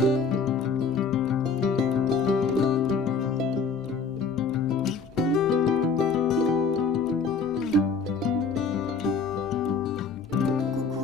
Coucou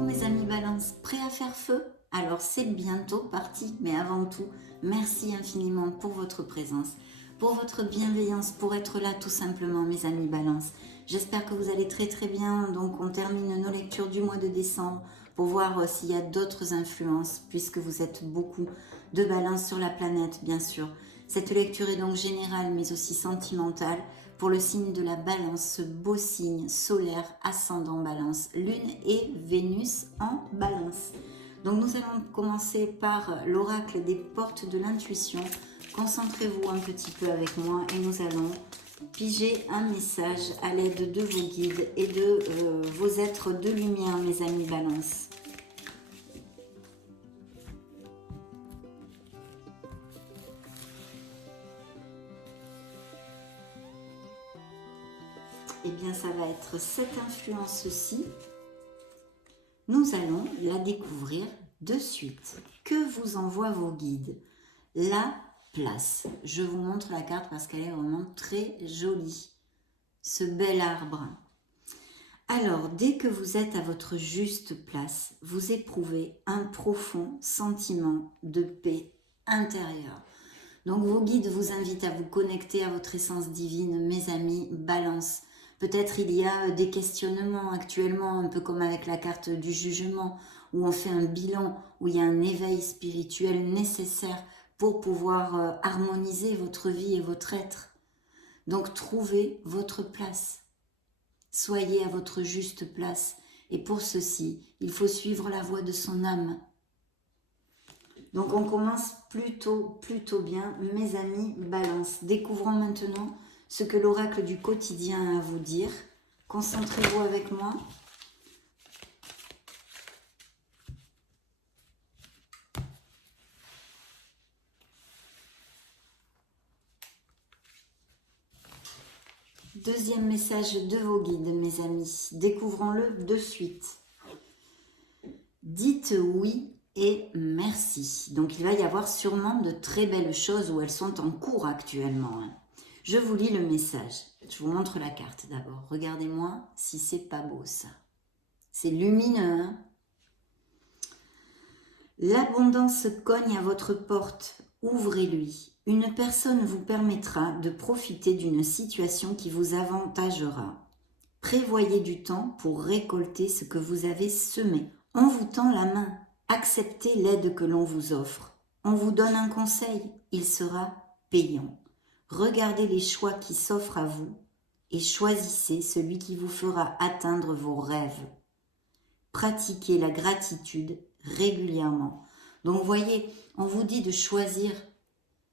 mes amis Balance, prêts à faire feu? Alors c'est bientôt parti, mais avant tout, merci infiniment pour votre présence, pour votre bienveillance, pour être là tout simplement mes amis Balance. J'espère que vous allez très très bien, donc on termine nos lectures du mois de décembre pour voir s'il y a d'autres influences, puisque vous êtes beaucoup de Balance sur la planète bien sûr. Cette lecture est donc générale mais aussi sentimentale pour le signe de la Balance, ce beau signe solaire ascendant Balance, Lune et Vénus en Balance. Donc nous allons commencer par l'oracle des portes de l'intuition. Concentrez-vous un petit peu avec moi et nous allons piger un message à l'aide de vos guides et de vos êtres de lumière mes amis Balance. Eh bien, ça va être cette influence-ci. Nous allons la découvrir de suite. Que vous envoient vos guides? La place. Je vous montre la carte parce qu'elle est vraiment très jolie. Ce bel arbre. Alors, dès que vous êtes à votre juste place, vous éprouvez un profond sentiment de paix intérieure. Donc, vos guides vous invitent à vous connecter à votre essence divine, mes amis, Balance. Peut-être il y a des questionnements actuellement, un peu comme avec la carte du jugement, où on fait un bilan, où il y a un éveil spirituel nécessaire pour pouvoir harmoniser votre vie et votre être. Donc trouvez votre place. Soyez à votre juste place. Et pour ceci, il faut suivre la voie de son âme. Donc on commence plutôt bien, mes amis Balance. Découvrons maintenant ce que l'oracle du quotidien a à vous dire. Concentrez-vous avec moi. Deuxième message de vos guides, mes amis. Découvrons-le de suite. Dites oui et merci. Donc il va y avoir sûrement de très belles choses où elles sont en cours actuellement. Je vous lis le message. Je vous montre la carte d'abord. Regardez-moi si c'est pas beau ça. C'est lumineux. Hein? L'abondance cogne à votre porte. Ouvrez-lui. Une personne vous permettra de profiter d'une situation qui vous avantagera. Prévoyez du temps pour récolter ce que vous avez semé. On vous tend la main. Acceptez l'aide que l'on vous offre. On vous donne un conseil. Il sera payant. Regardez les choix qui s'offrent à vous et choisissez celui qui vous fera atteindre vos rêves. Pratiquez la gratitude régulièrement. Donc vous voyez, on vous dit de choisir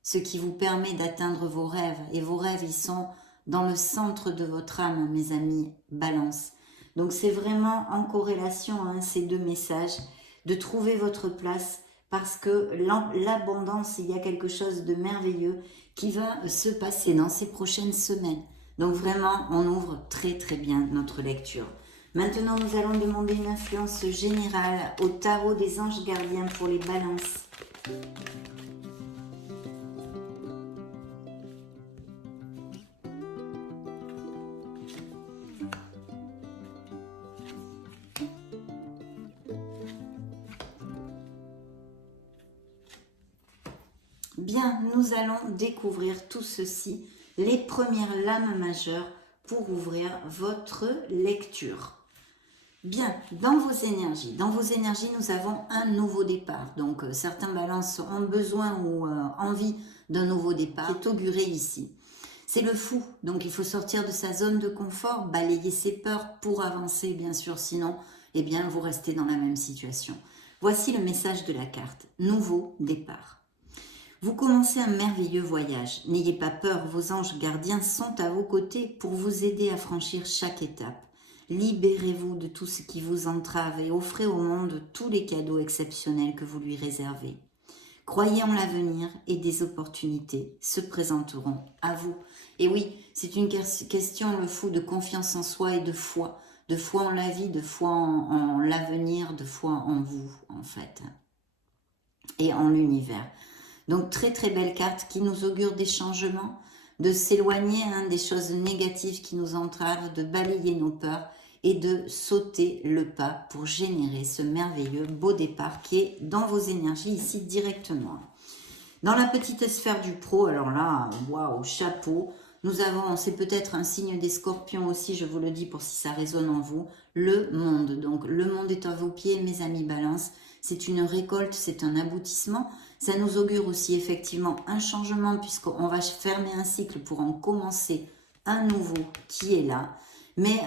ce qui vous permet d'atteindre vos rêves. Et vos rêves, ils sont dans le centre de votre âme, mes amis Balance. Donc c'est vraiment en corrélation, ces deux messages, de trouver votre place parce que l'abondance, il y a quelque chose de merveilleux qui va se passer dans ces prochaines semaines. Donc vraiment, on ouvre très bien notre lecture. Maintenant, nous allons demander une influence générale au tarot des anges gardiens pour les balances. Bien, nous allons découvrir tout ceci, les premières lames majeures pour ouvrir votre lecture. Bien, dans vos énergies, nous avons un nouveau départ. Donc, certains balances ont besoin ou envie d'un nouveau départ. C'est auguré ici. C'est le fou, donc il faut sortir de sa zone de confort, balayer ses peurs pour avancer, bien sûr. Sinon, eh bien, vous restez dans la même situation. Voici le message de la carte. Nouveau départ. Vous commencez un merveilleux voyage. N'ayez pas peur, vos anges gardiens sont à vos côtés pour vous aider à franchir chaque étape. Libérez-vous de tout ce qui vous entrave et offrez au monde tous les cadeaux exceptionnels que vous lui réservez. Croyez en l'avenir et des opportunités se présenteront à vous. Et oui, c'est une question, le fou, de confiance en soi et de foi. De foi en la vie, de foi en l'avenir, de foi en vous, en fait. et en l'univers. Donc très très belle carte qui nous augure des changements, de s'éloigner des choses négatives qui nous entravent, de balayer nos peurs et de sauter le pas pour générer ce merveilleux beau départ qui est dans vos énergies ici directement. Dans la petite sphère du pro, alors là, waouh, chapeau, nous avons, c'est peut-être un signe des scorpions aussi, je vous le dis pour si ça résonne en vous, le monde. Donc le monde est à vos pieds, mes amis balance. C'est une récolte, c'est un aboutissement. Ça nous augure aussi effectivement un changement puisqu'on va fermer un cycle pour en commencer un nouveau qui est là. Mais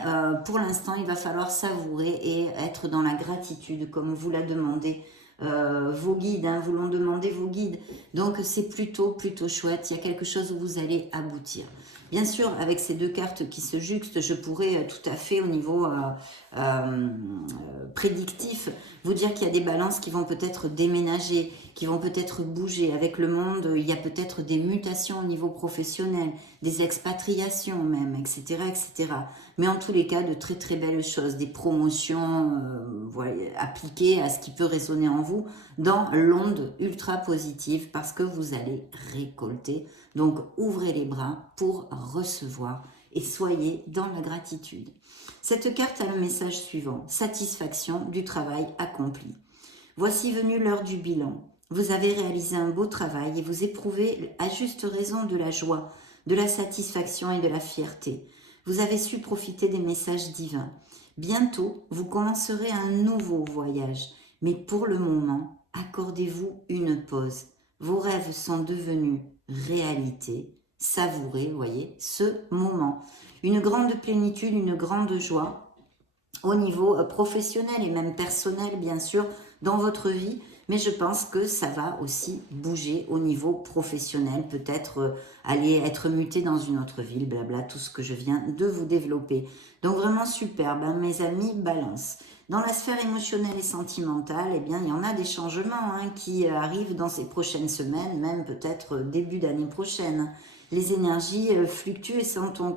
pour l'instant, il va falloir savourer et être dans la gratitude comme vous l'a demandé vos guides, vous l'ont demandé vos guides. Donc c'est plutôt chouette. Il y a quelque chose où vous allez aboutir. Bien sûr, avec ces deux cartes qui se juxtent, je pourrais tout à fait au niveau prédictif vous dire qu'il y a des balances qui vont peut-être déménager, qui vont peut-être bouger. Avec le monde, il y a peut-être des mutations au niveau professionnel, des expatriations même, etc., etc. Mais en tous les cas, de très très belles choses, des promotions voilà, appliquées à ce qui peut résonner en vous dans l'onde ultra positive parce que vous allez récolter. Donc ouvrez les bras pour recevoir et soyez dans la gratitude. Cette carte a le message suivant, satisfaction du travail accompli. Voici venue l'heure du bilan. Vous avez réalisé un beau travail et vous éprouvez à juste raison de la joie, de la satisfaction et de la fierté. Vous avez su profiter des messages divins. Bientôt, vous commencerez un nouveau voyage, mais pour le moment, accordez-vous une pause. Vos rêves sont devenus réalité. Savourez, voyez, ce moment. Une grande plénitude, une grande joie au niveau professionnel et même personnel, bien sûr, dans votre vie. Mais je pense que ça va aussi bouger au niveau professionnel, peut-être aller être muté dans une autre ville, blabla, tout ce que je viens de vous développer. Donc vraiment superbe, mes amis, balance. Dans la sphère émotionnelle et sentimentale, eh bien, il y en a des changements qui arrivent dans ces prochaines semaines, même peut-être début d'année prochaine. Les énergies fluctuent et sont en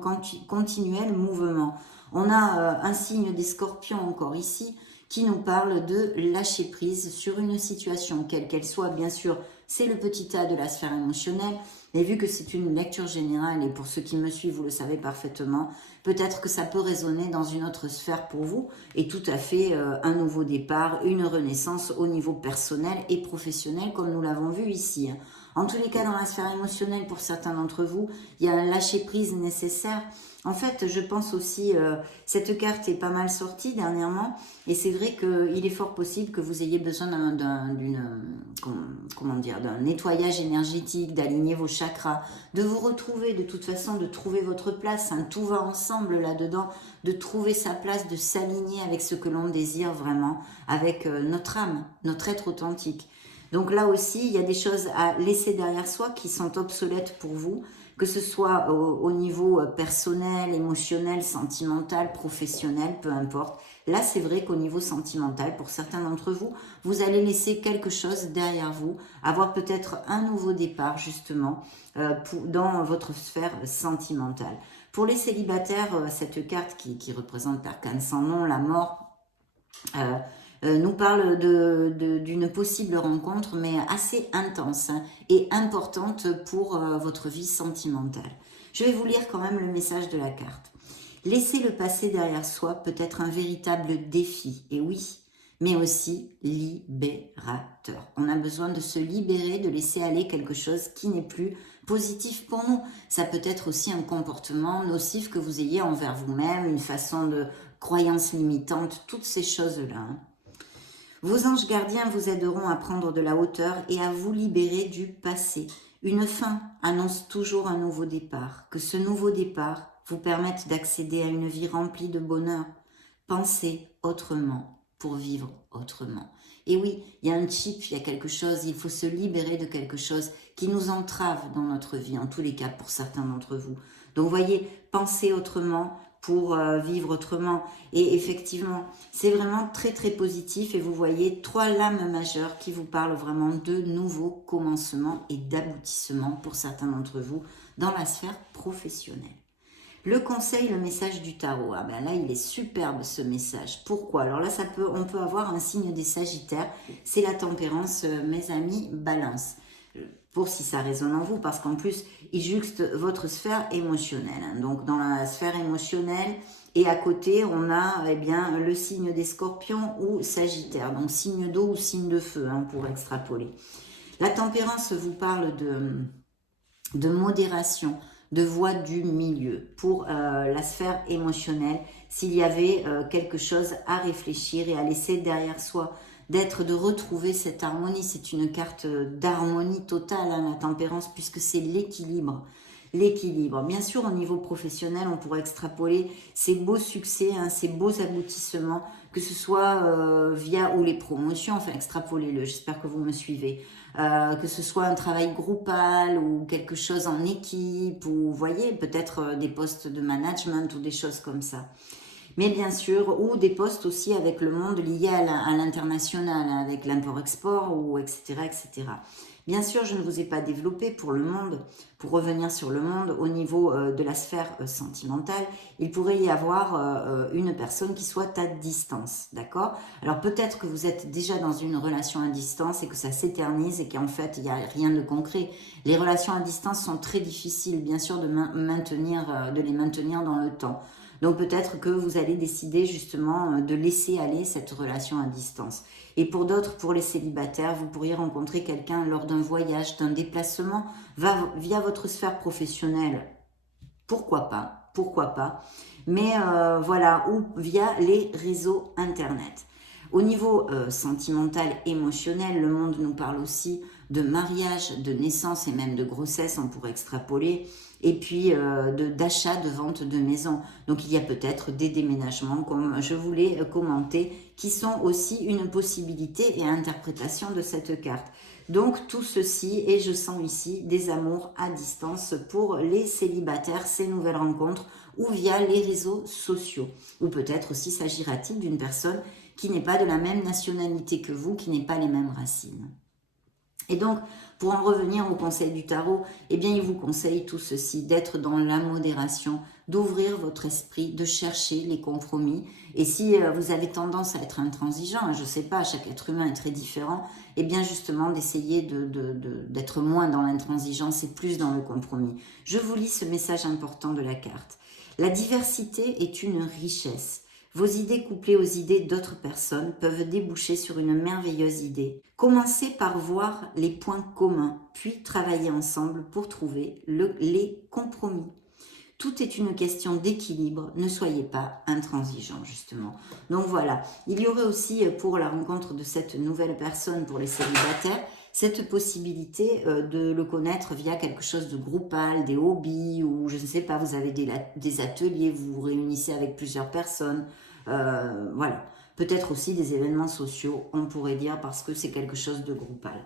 continuel mouvement. On a un signe des scorpions encore ici, qui nous parle de lâcher prise sur une situation, quelle qu'elle soit. Bien sûr, c'est le petit A de la sphère émotionnelle, mais vu que c'est une lecture générale, et pour ceux qui me suivent, vous le savez parfaitement, peut-être que ça peut résonner dans une autre sphère pour vous, et tout à fait un nouveau départ, une renaissance au niveau personnel et professionnel, comme nous l'avons vu ici. En tous les cas, dans la sphère émotionnelle, pour certains d'entre vous, il y a un lâcher-prise nécessaire. En fait, je pense aussi, cette carte est pas mal sortie dernièrement, et c'est vrai qu'il est fort possible que vous ayez besoin d'un nettoyage énergétique, d'aligner vos chakras, de vous retrouver, de toute façon, de trouver votre place. Tout va ensemble là-dedans, de trouver sa place, de s'aligner avec ce que l'on désire vraiment, avec notre âme, notre être authentique. Donc là aussi, il y a des choses à laisser derrière soi qui sont obsolètes pour vous, que ce soit au niveau personnel, émotionnel, sentimental, professionnel, peu importe. Là, c'est vrai qu'au niveau sentimental, pour certains d'entre vous, vous allez laisser quelque chose derrière vous, avoir peut-être un nouveau départ, justement, dans votre sphère sentimentale. Pour les célibataires, cette carte qui représente l'arcane sans nom, la mort, nous parle d'une possible rencontre, mais assez intense et importante pour votre vie sentimentale. Je vais vous lire quand même le message de la carte. Laisser le passé derrière soi peut être un véritable défi, et oui, mais aussi libérateur. On a besoin de se libérer, de laisser aller quelque chose qui n'est plus positif pour nous. Ça peut être aussi un comportement nocif que vous ayez envers vous-même, une façon de croyance limitante, toutes ces choses-là. Vos anges gardiens vous aideront à prendre de la hauteur et à vous libérer du passé. Une fin annonce toujours un nouveau départ. Que ce nouveau départ vous permette d'accéder à une vie remplie de bonheur. Pensez autrement pour vivre autrement. Et oui, il y a un chip, il y a quelque chose, il faut se libérer de quelque chose qui nous entrave dans notre vie, en tous les cas pour certains d'entre vous. Donc voyez, pensez autrement pour vivre autrement. Et effectivement, c'est vraiment très très positif et vous voyez 3 lames majeures qui vous parlent vraiment de nouveaux commencements et d'aboutissements pour certains d'entre vous dans la sphère professionnelle. Le conseil, le message du tarot. Ah ben là, il est superbe ce message. Pourquoi? Alors là, on peut avoir un signe des Sagittaires. C'est la tempérance, mes amis, Balance. Pour si ça résonne en vous, parce qu'en plus, il juxte votre sphère émotionnelle. Hein. Donc dans la sphère émotionnelle, et à côté, on a eh bien, le signe des Scorpions ou Sagittaire. Donc signe d'eau ou signe de feu, hein, pour extrapoler. La tempérance vous parle de modération, de voie du milieu pour la sphère émotionnelle, s'il y avait quelque chose à réfléchir et à laisser derrière soi, de retrouver cette harmonie. C'est une carte d'harmonie totale, hein, la tempérance, puisque c'est l'équilibre. L'équilibre. Bien sûr, au niveau professionnel, on pourrait extrapoler ces beaux succès, hein, ces beaux aboutissements, que ce soit via ou les promotions, enfin extrapolez-le, j'espère que vous me suivez. Que ce soit un travail groupal ou quelque chose en équipe, ou vous voyez, peut-être des postes de management ou des choses comme ça. Mais bien sûr, ou des postes aussi avec le monde lié à l'international, avec l'import-export, ou etc., etc. Bien sûr, je ne vous ai pas développé pour le monde, pour revenir sur le monde, au niveau de la sphère sentimentale, il pourrait y avoir une personne qui soit à distance, d'accord? Alors peut-être que vous êtes déjà dans une relation à distance et que ça s'éternise et qu'en fait, il n'y a rien de concret. Les relations à distance sont très difficiles, bien sûr, de les maintenir dans le temps. Donc peut-être que vous allez décider justement de laisser aller cette relation à distance. Et pour d'autres, pour les célibataires, vous pourriez rencontrer quelqu'un lors d'un voyage, d'un déplacement, via votre sphère professionnelle. Pourquoi pas? Pourquoi pas? Mais voilà, ou via les réseaux Internet. Au niveau sentimental, émotionnel, le monde nous parle aussi de mariage, de naissance et même de grossesse, on pourrait extrapoler, et puis d'achat, de vente de maison. Donc il y a peut-être des déménagements, comme je voulais commenter, qui sont aussi une possibilité et interprétation de cette carte. Donc tout ceci, et je sens ici des amours à distance pour les célibataires, ces nouvelles rencontres, ou via les réseaux sociaux. Ou peut-être aussi s'agira-t-il d'une personne qui n'est pas de la même nationalité que vous, qui n'est pas les mêmes racines. Et donc, pour en revenir au conseil du tarot, eh bien, il vous conseille tout ceci, d'être dans la modération, d'ouvrir votre esprit, de chercher les compromis. Et si vous avez tendance à être intransigeant, je ne sais pas, chaque être humain est très différent, eh bien, justement, d'essayer d'être moins dans l'intransigeance et plus dans le compromis. Je vous lis ce message important de la carte. La diversité est une richesse. Vos idées couplées aux idées d'autres personnes peuvent déboucher sur une merveilleuse idée. Commencez par voir les points communs, puis travailler ensemble pour trouver les compromis. Tout est une question d'équilibre, ne soyez pas intransigeants justement. Donc voilà, il y aurait aussi pour la rencontre de cette nouvelle personne pour les célibataires, cette possibilité de le connaître via quelque chose de groupal, des hobbies, ou je ne sais pas, vous avez des ateliers, vous vous réunissez avec plusieurs personnes, voilà. Peut-être aussi des événements sociaux, on pourrait dire, parce que c'est quelque chose de groupal.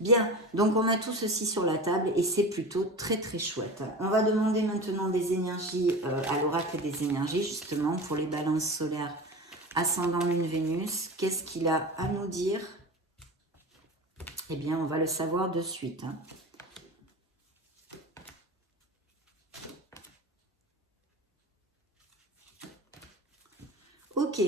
Bien, donc on a tout ceci sur la table et c'est plutôt très très chouette. On va demander maintenant des énergies à l'oracle des énergies, justement, pour les balances solaires ascendant Lune Vénus. Qu'est-ce qu'il a à nous dire? Eh bien, on va le savoir de suite. Hein. Ok.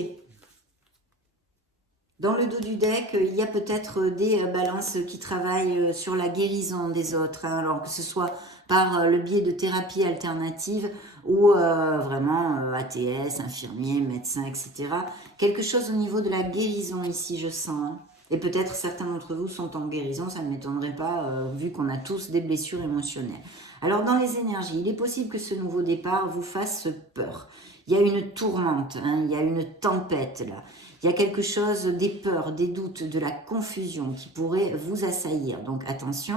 Dans le dos du deck, il y a peut-être des balances qui travaillent sur la guérison des autres, hein, alors que ce soit par le biais de thérapie alternative ou vraiment ATS, infirmier, médecin, etc. Quelque chose au niveau de la guérison ici, je sens. Hein. Et peut-être certains d'entre vous sont en guérison, ça ne m'étonnerait pas, vu qu'on a tous des blessures émotionnelles. Alors dans les énergies, il est possible que ce nouveau départ vous fasse peur. Il y a une tourmente, hein, il y a une tempête là. Il y a quelque chose, des peurs, des doutes, de la confusion qui pourrait vous assaillir. Donc attention,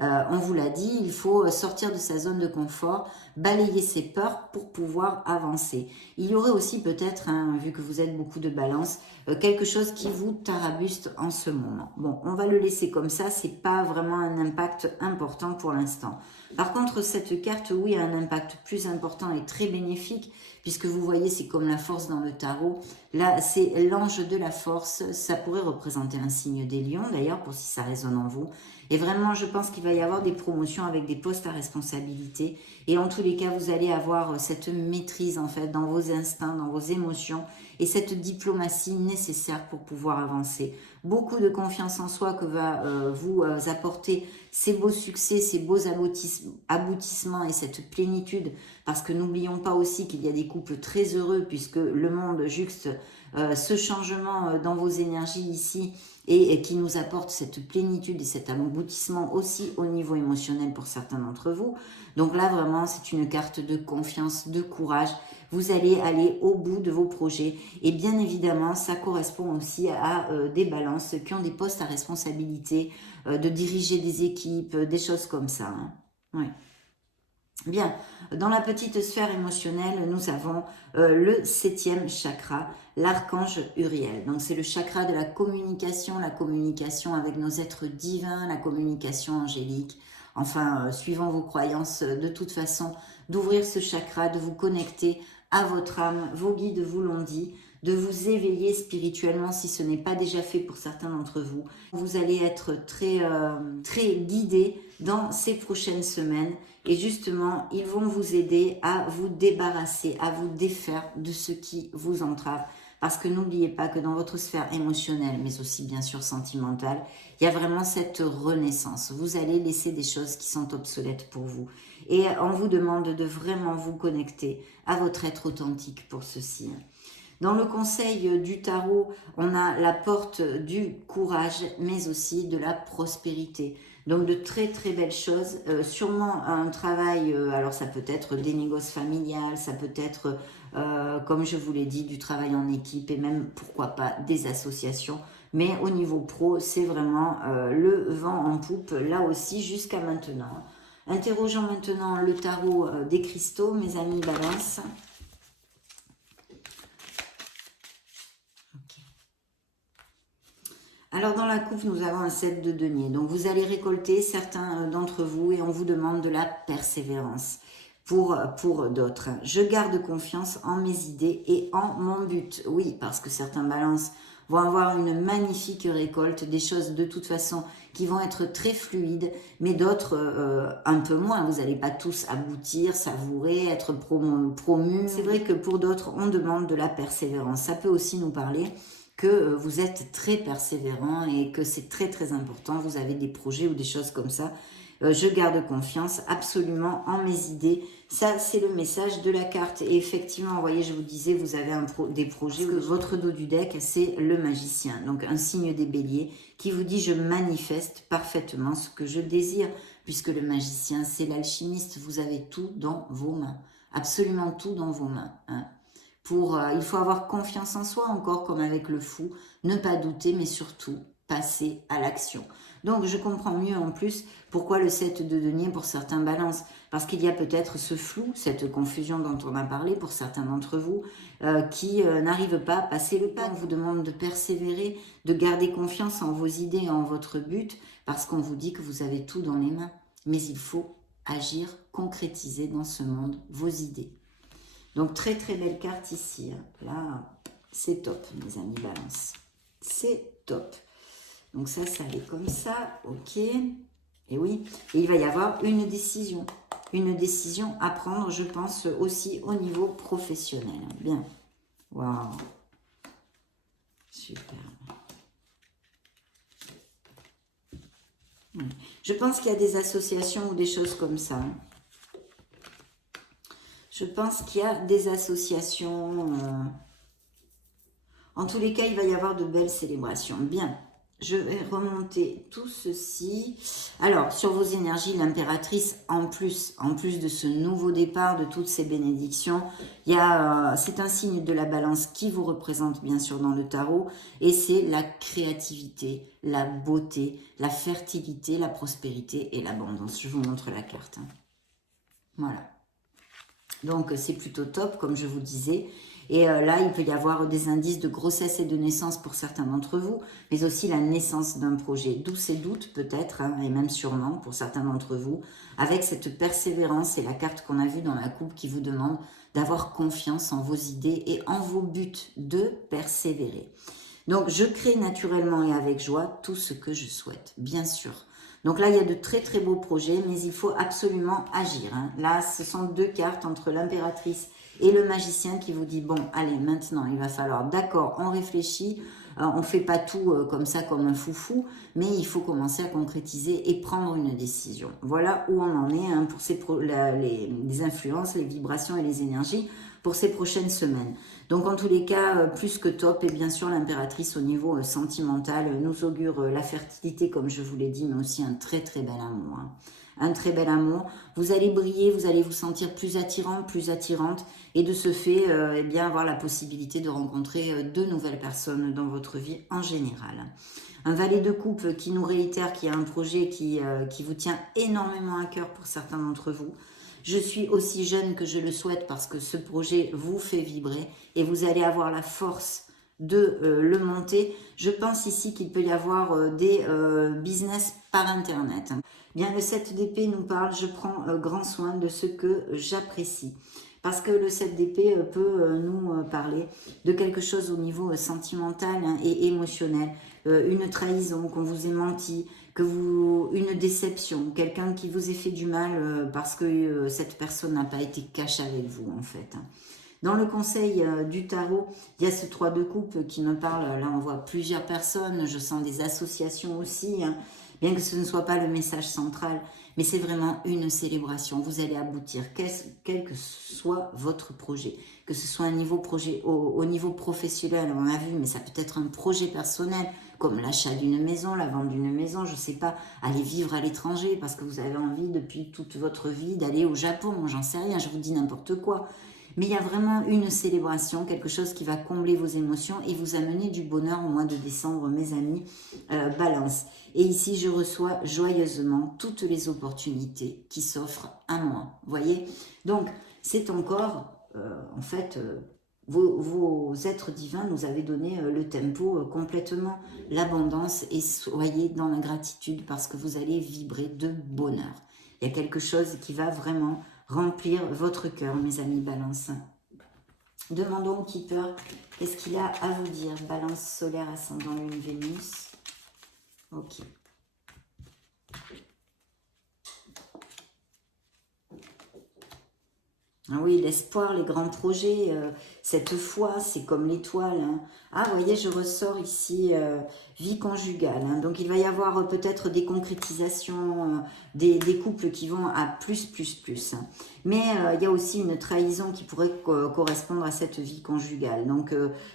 on vous l'a dit, il faut sortir de sa zone de confort, balayer ses peurs pour pouvoir avancer. Il y aurait aussi peut-être, hein, vu que vous êtes beaucoup de balance, quelque chose qui vous tarabuste en ce moment. Bon, on va le laisser comme ça, c'est pas vraiment un impact important pour l'instant. Par contre, cette carte, oui, a un impact plus important et très bénéfique, puisque vous voyez, c'est comme la force dans le tarot. Là, c'est l'ange de la force. Ça pourrait représenter un signe des lions, d'ailleurs, pour si ça résonne en vous. Et vraiment, je pense qu'il va y avoir des promotions avec des postes à responsabilité. Et en tous les cas, vous allez avoir cette maîtrise en fait dans vos instincts, dans vos émotions et cette diplomatie nécessaire pour pouvoir avancer. Beaucoup de confiance en soi que va vous apporter ces beaux succès, ces beaux aboutissements et cette plénitude. Parce que n'oublions pas aussi qu'il y a des couples très heureux puisque le monde juxte ce changement dans vos énergies ici et qui nous apporte cette plénitude et cet aboutissement aussi au niveau émotionnel pour certains d'entre vous. Donc là, vraiment, c'est une carte de confiance, de courage. Vous allez aller au bout de vos projets. Et bien évidemment, ça correspond aussi à des balances qui ont des postes à responsabilité, de diriger des équipes, des choses comme ça. Hein. Ouais. Bien, dans la petite sphère émotionnelle, nous avons le 7e chakra, l'archange Uriel. Donc c'est le chakra de la communication avec nos êtres divins, la communication angélique. Enfin, suivant vos croyances, de toute façon, d'ouvrir ce chakra, de vous connecter à votre âme. Vos guides vous l'ont dit, de vous éveiller spirituellement si ce n'est pas déjà fait pour certains d'entre vous. Vous allez être très guidés dans ces prochaines semaines. Et justement, ils vont vous aider à vous débarrasser, à vous défaire de ce qui vous entrave. Parce que n'oubliez pas que dans votre sphère émotionnelle, mais aussi bien sûr sentimentale, il y a vraiment cette renaissance. Vous allez laisser des choses qui sont obsolètes pour vous. Et on vous demande de vraiment vous connecter à votre être authentique pour ceci. Dans le conseil du tarot, on a la porte du courage, mais aussi de la prospérité. Donc de très très belles choses, sûrement un travail, alors ça peut être des négoces familiales, ça peut être, comme je vous l'ai dit, du travail en équipe et même, pourquoi pas, des associations. Mais au niveau pro, c'est vraiment le vent en poupe, là aussi, jusqu'à maintenant. Interrogeons maintenant le tarot des cristaux, mes amis Balance. Alors dans la coupe, nous avons un 7 de denier. Donc vous allez récolter certains d'entre vous et on vous demande de la persévérance pour d'autres. Je garde confiance en mes idées et en mon but. Oui, parce que certains balances vont avoir une magnifique récolte, des choses de toute façon qui vont être très fluides, mais d'autres un peu moins. Vous n'allez pas tous aboutir, savourer, être promus. C'est vrai que pour d'autres, on demande de la persévérance. Ça peut aussi nous parler que vous êtes très persévérant et que c'est très très important, vous avez des projets ou des choses comme ça. Je garde confiance absolument en mes idées. Ça, c'est le message de la carte. Et effectivement, vous voyez, je vous disais, vous avez des projets. Votre dos du deck, c'est le magicien. Donc, un signe des béliers qui vous dit « Je manifeste parfaitement ce que je désire ». Puisque le magicien, c'est l'alchimiste. Vous avez tout dans vos mains. Absolument tout dans vos mains. Hein. Il faut avoir confiance en soi, encore comme avec le fou, ne pas douter, mais surtout passer à l'action. Donc je comprends mieux en plus pourquoi le 7 de denier pour certains balances, parce qu'il y a peut-être ce flou, cette confusion dont on a parlé pour certains d'entre vous, qui n'arrivent pas à passer le pas. On vous demande de persévérer, de garder confiance en vos idées et en votre but, parce qu'on vous dit que vous avez tout dans les mains. Mais il faut agir, concrétiser dans ce monde vos idées. Donc, très très belle carte ici. Là, c'est top, mes amis Balance. C'est top. Donc ça allait comme ça. Ok. Et oui, et il va y avoir une décision. Une décision à prendre, je pense, aussi au niveau professionnel. Bien. Waouh. Super. Je pense qu'il y a des associations ou des choses comme ça. Je pense qu'il y a des associations. En tous les cas, il va y avoir de belles célébrations. Bien, je vais remonter tout ceci. Alors, sur vos énergies, l'impératrice, en plus de ce nouveau départ, de toutes ces bénédictions, c'est un signe de la balance qui vous représente bien sûr dans le tarot. Et c'est la créativité, la beauté, la fertilité, la prospérité et l'abondance. Je vous montre la carte. Voilà. Donc, c'est plutôt top, comme je vous disais. Et là, il peut y avoir des indices de grossesse et de naissance pour certains d'entre vous, mais aussi la naissance d'un projet. D'où ces doutes, peut-être, hein, et même sûrement pour certains d'entre vous, avec cette persévérance et la carte qu'on a vue dans la coupe qui vous demande d'avoir confiance en vos idées et en vos buts, de persévérer. Donc, je crée naturellement et avec joie tout ce que je souhaite, bien sûr. Donc là, il y a de très très beaux projets, mais il faut absolument agir. Hein. Là, ce sont deux cartes entre l'impératrice et le magicien qui vous dit, bon, allez, maintenant, il va falloir, d'accord, on réfléchit, on ne fait pas tout comme ça, comme un foufou, mais il faut commencer à concrétiser et prendre une décision. Voilà où on en est hein, pour les influences, les vibrations et les énergies pour ces prochaines semaines. Donc en tous les cas, plus que top, et bien sûr l'impératrice au niveau sentimental nous augure la fertilité, comme je vous l'ai dit, mais aussi un très très bel amour. Hein. Un très bel amour. Vous allez briller, vous allez vous sentir plus attirant, plus attirante, et de ce fait, eh bien avoir la possibilité de rencontrer de nouvelles personnes dans votre vie en général. Un valet de coupe qui nous réitère qu'il y a un projet qui vous tient énormément à cœur pour certains d'entre vous. Je suis aussi jeune que je le souhaite parce que ce projet vous fait vibrer et vous allez avoir la force de le monter. Je pense ici qu'il peut y avoir des business par internet. Bien, le 7 d'épée nous parle, je prends grand soin de ce que j'apprécie. Parce que le 7 d'épée peut nous parler de quelque chose au niveau sentimental hein, et émotionnel. Une trahison, qu'on vous ait menti, une déception, quelqu'un qui vous ait fait du mal parce que cette personne n'a pas été cash avec vous en fait. Dans le conseil du tarot, il y a ce 3 de coupe qui me parle, là on voit plusieurs personnes, je sens des associations aussi, hein, bien que ce ne soit pas le message central, mais c'est vraiment une célébration, vous allez aboutir, quel que soit votre projet, que ce soit un niveau projet au niveau professionnel, on a vu, mais ça peut être un projet personnel, comme l'achat d'une maison, la vente d'une maison, je ne sais pas, aller vivre à l'étranger parce que vous avez envie depuis toute votre vie d'aller au Japon, j'en sais rien, je vous dis n'importe quoi. Mais il y a vraiment une célébration, quelque chose qui va combler vos émotions et vous amener du bonheur au mois de décembre, mes amis, Balance. Et ici, je reçois joyeusement toutes les opportunités qui s'offrent à moi. Vous voyez? Donc, c'est encore, en fait, vos êtres divins nous avaient donné le tempo complètement, l'abondance et soyez dans la gratitude parce que vous allez vibrer de bonheur. Il y a quelque chose qui va vraiment remplir votre cœur, mes amis Balance. Demandons au Keeper, qu'est-ce qu'il a à vous dire? Balance solaire, ascendant Lune, Vénus. Ok. Ah oui, l'espoir, les grands projets, cette foi, c'est comme l'étoile. Hein. Ah, vous voyez, je ressors ici vie conjugale. Hein. Donc, il va y avoir peut-être des concrétisations, des couples qui vont à plus, plus, plus. Hein. Mais il y a aussi une trahison qui pourrait correspondre à cette vie conjugale. Donc,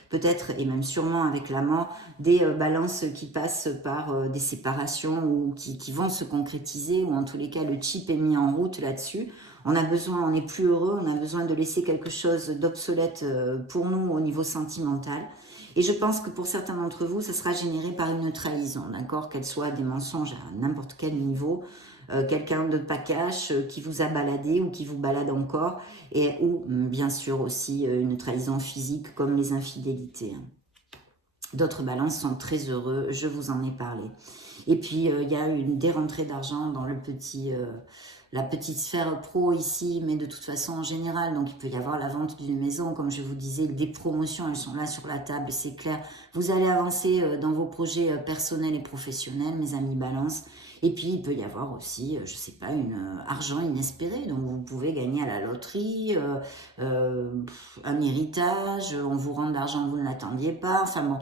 peut-être, et même sûrement avec la mort, des balances qui passent par des séparations ou qui vont se concrétiser, ou en tous les cas, le chip est mis en route là-dessus. On a besoin, on n'est plus heureux, on a besoin de laisser quelque chose d'obsolète pour nous au niveau sentimental. Et je pense que pour certains d'entre vous, ça sera généré par une trahison, d'accord? Qu'elle soit des mensonges à n'importe quel niveau, quelqu'un de pas cash qui vous a baladé ou qui vous balade encore, ou bien sûr aussi une trahison physique comme les infidélités. D'autres balances sont très heureux, je vous en ai parlé. Et puis, il y a des rentrées d'argent dans la petite sphère pro ici, mais de toute façon en général. Donc, il peut y avoir la vente d'une maison, comme je vous disais, des promotions, elles sont là sur la table, c'est clair. Vous allez avancer dans vos projets personnels et professionnels, mes amis Balance. Et puis, il peut y avoir aussi, je ne sais pas, argent inespéré. Donc, vous pouvez gagner à la loterie, un héritage, on vous rend de l'argent que vous ne l'attendiez pas. Enfin bon,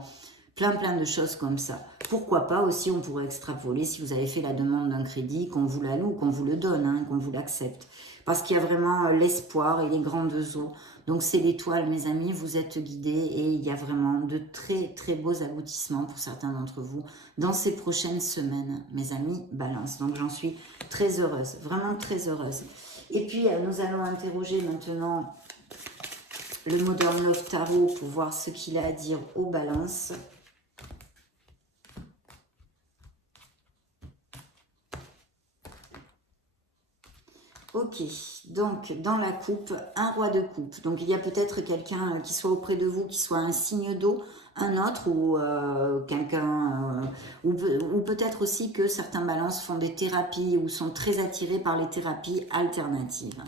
plein de choses comme ça. Pourquoi pas aussi, on pourrait extrapoler si vous avez fait la demande d'un crédit, qu'on vous l'alloue, qu'on vous le donne, hein, qu'on vous l'accepte. Parce qu'il y a vraiment l'espoir et les grandes eaux. Donc c'est l'étoile, mes amis, vous êtes guidés et il y a vraiment de très beaux aboutissements pour certains d'entre vous dans ces prochaines semaines, mes amis Balance. Donc j'en suis très heureuse, vraiment très heureuse. Et puis nous allons interroger maintenant le Modern Love Tarot pour voir ce qu'il a à dire aux Balances. Ok, donc dans la coupe, un roi de coupe. Donc il y a peut-être quelqu'un qui soit auprès de vous, qui soit un signe d'eau, un autre ou quelqu'un, ou peut-être aussi que certains balances font des thérapies ou sont très attirés par les thérapies alternatives.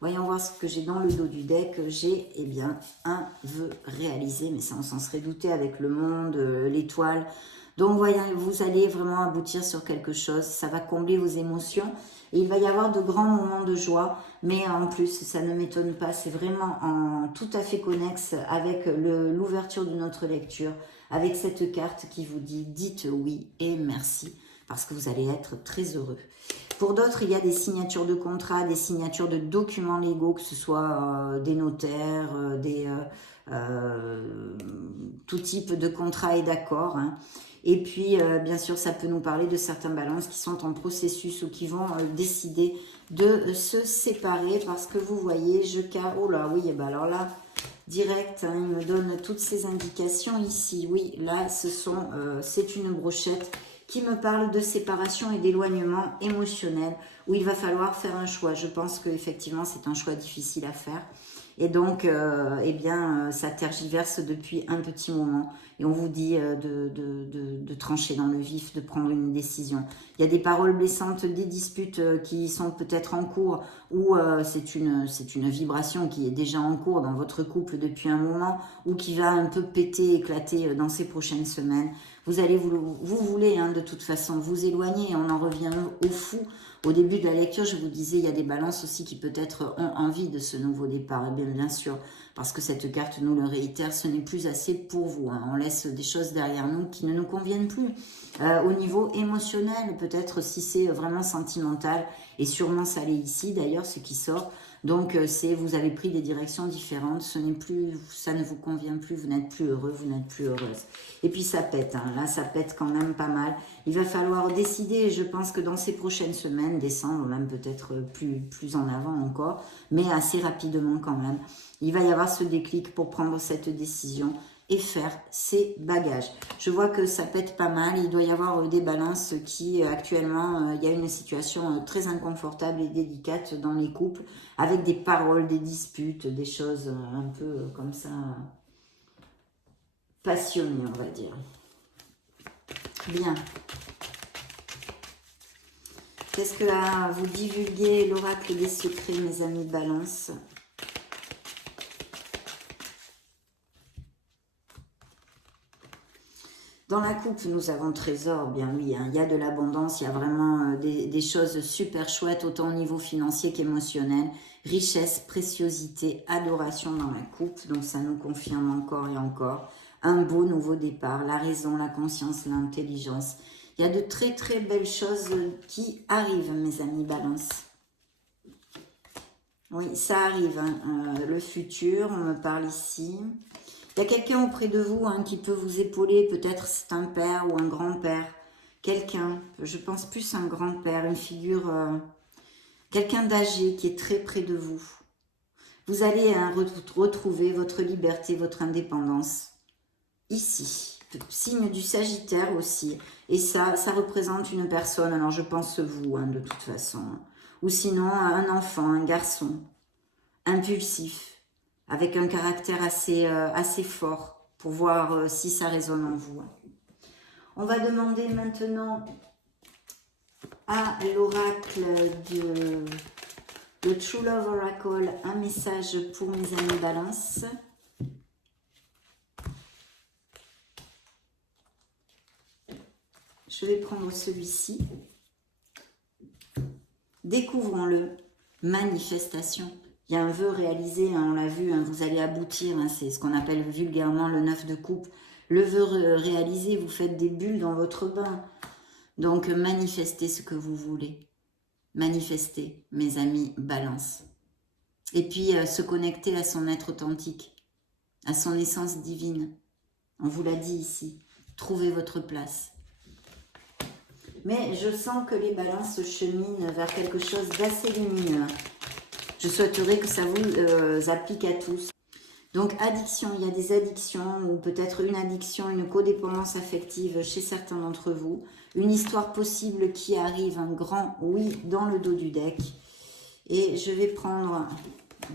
Voyons voir ce que j'ai dans le dos du deck. J'ai, eh bien, un vœu réalisé, mais ça on s'en serait douté avec le monde, l'étoile. Donc voyez, vous allez vraiment aboutir sur quelque chose, ça va combler vos émotions et il va y avoir de grands moments de joie, mais en plus ça ne m'étonne pas, c'est vraiment tout à fait connexe avec l'ouverture de notre lecture, avec cette carte qui vous dit dites oui et merci parce que vous allez être très heureux. Pour d'autres, il y a des signatures de contrats, des signatures de documents légaux, que ce soit des notaires, tout type de contrats et d'accords. Hein. Et puis, bien sûr, ça peut nous parler de certains balances qui sont en processus ou qui vont décider de se séparer parce que vous voyez, oh là, oui, et ben alors là, direct, hein, il me donne toutes ces indications ici. Oui, là, c'est une brochette qui me parle de séparation et d'éloignement émotionnel où il va falloir faire un choix. Je pense qu'effectivement, c'est un choix difficile à faire. Et donc, eh bien, ça tergiverse depuis un petit moment. Et on vous dit de trancher dans le vif, de prendre une décision. Il y a des paroles blessantes, des disputes qui sont peut-être en cours ou c'est une vibration qui est déjà en cours dans votre couple depuis un moment ou qui va un peu péter, éclater dans ces prochaines semaines. Vous allez vous voulez hein, de toute façon vous éloigner. On en revient au fou. Au début de la lecture, je vous disais, il y a des balances aussi qui peut-être ont envie de ce nouveau départ. Et bien sûr, parce que cette carte nous le réitère, ce n'est plus assez pour vous. Hein. On laisse des choses derrière nous qui ne nous conviennent plus. Au niveau émotionnel, peut-être si c'est vraiment sentimental, et sûrement ça l'est ici d'ailleurs, ce qui sort. Donc, vous avez pris des directions différentes, ça ne vous convient plus, vous n'êtes plus heureux, vous n'êtes plus heureuse. Et puis ça pète, hein. Là ça pète quand même pas mal. Il va falloir décider, je pense que dans ces prochaines semaines, décembre, même peut-être plus en avant encore, mais assez rapidement quand même, il va y avoir ce déclic pour prendre cette décision et faire ses bagages. Je vois que ça pète pas mal, il doit y avoir des balances qui actuellement, il y a une situation très inconfortable et délicate dans les couples, avec des paroles, des disputes, des choses un peu comme ça, passionnées on va dire. Bien. Qu'est-ce que a vous divulguer l'oracle des secrets, mes amis Balance? Dans la coupe, nous avons trésor, bien oui, hein, il y a de l'abondance, il y a vraiment des choses super chouettes, autant au niveau financier qu'émotionnel. Richesse, préciosité, adoration dans la coupe, donc ça nous confirme encore et encore. Un beau nouveau départ, la raison, la conscience, l'intelligence. Il y a de très très belles choses qui arrivent, mes amis Balance. Oui, ça arrive, hein, le futur, on me parle ici. Il y a quelqu'un auprès de vous hein, qui peut vous épauler, peut-être c'est un père ou un grand-père. Quelqu'un, je pense plus un grand-père, une figure, quelqu'un d'âgé qui est très près de vous. Vous allez hein, retrouver votre liberté, votre indépendance. Ici, signe du Sagittaire aussi. Et ça représente une personne, alors je pense vous hein, de toute façon. Ou sinon un enfant, un garçon, impulsif. Avec un caractère assez fort pour voir si ça résonne en vous. On va demander maintenant à l'oracle le True Love Oracle un message pour mes amis Balance. Je vais prendre celui-ci. Découvrons-le. Manifestation. Il y a un vœu réalisé, hein, on l'a vu, hein, vous allez aboutir, hein, c'est ce qu'on appelle vulgairement le 9 de coupe. Le vœu réalisé, vous faites des bulles dans votre bain. Donc manifestez ce que vous voulez. Manifestez, mes amis Balance. Et puis se connecter à son être authentique, à son essence divine. On vous l'a dit ici, trouvez votre place. Mais je sens que les balances cheminent vers quelque chose d'assez lumineux. Je souhaiterais que ça vous applique à tous. Donc, addiction, il y a des addictions, ou peut-être une addiction, une codépendance affective chez certains d'entre vous. Une histoire possible qui arrive, un grand oui dans le dos du deck. Et je vais prendre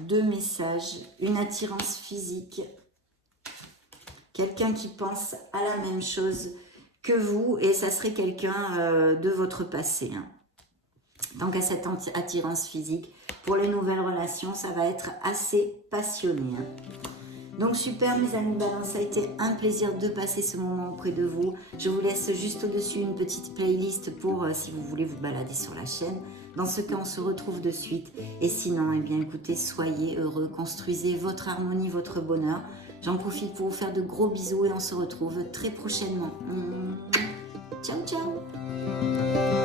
2 messages. Une attirance physique. Quelqu'un qui pense à la même chose que vous, et ça serait quelqu'un de votre passé. Hein. Donc, à cette attirance physique, pour les nouvelles relations, ça va être assez passionné. Hein. Donc super mes amis Balance, ça a été un plaisir de passer ce moment auprès de vous. Je vous laisse juste au-dessus une petite playlist pour si vous voulez vous balader sur la chaîne. Dans ce cas, on se retrouve de suite. Et sinon, eh bien écoutez, soyez heureux, construisez votre harmonie, votre bonheur. J'en profite pour vous faire de gros bisous et on se retrouve très prochainement. Ciao, ciao!